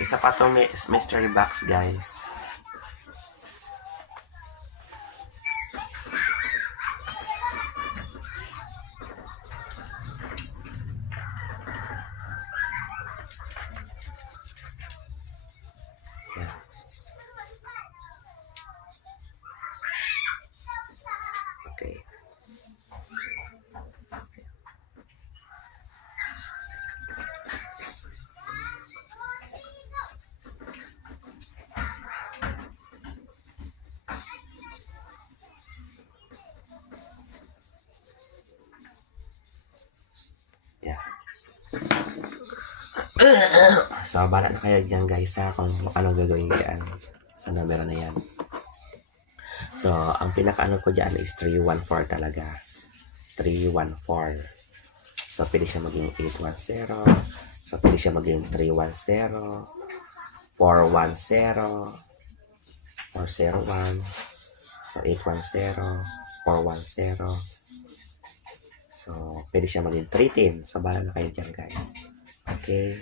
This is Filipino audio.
Isa pa itong mystery box, guys. Yan. Okay. Yeah. So, bala na kayo dyan guys ha, kung anong gagawin dyan sa numero na yan. So, ang pinaka-ano ko dyan is 314 talaga. 314. So, pwede siya maging 810. So, pwede siya maging 310. 410. 401. So, 810. 410. So, pwede siya maging 310. So, bala na kayo dyan guys. Okay.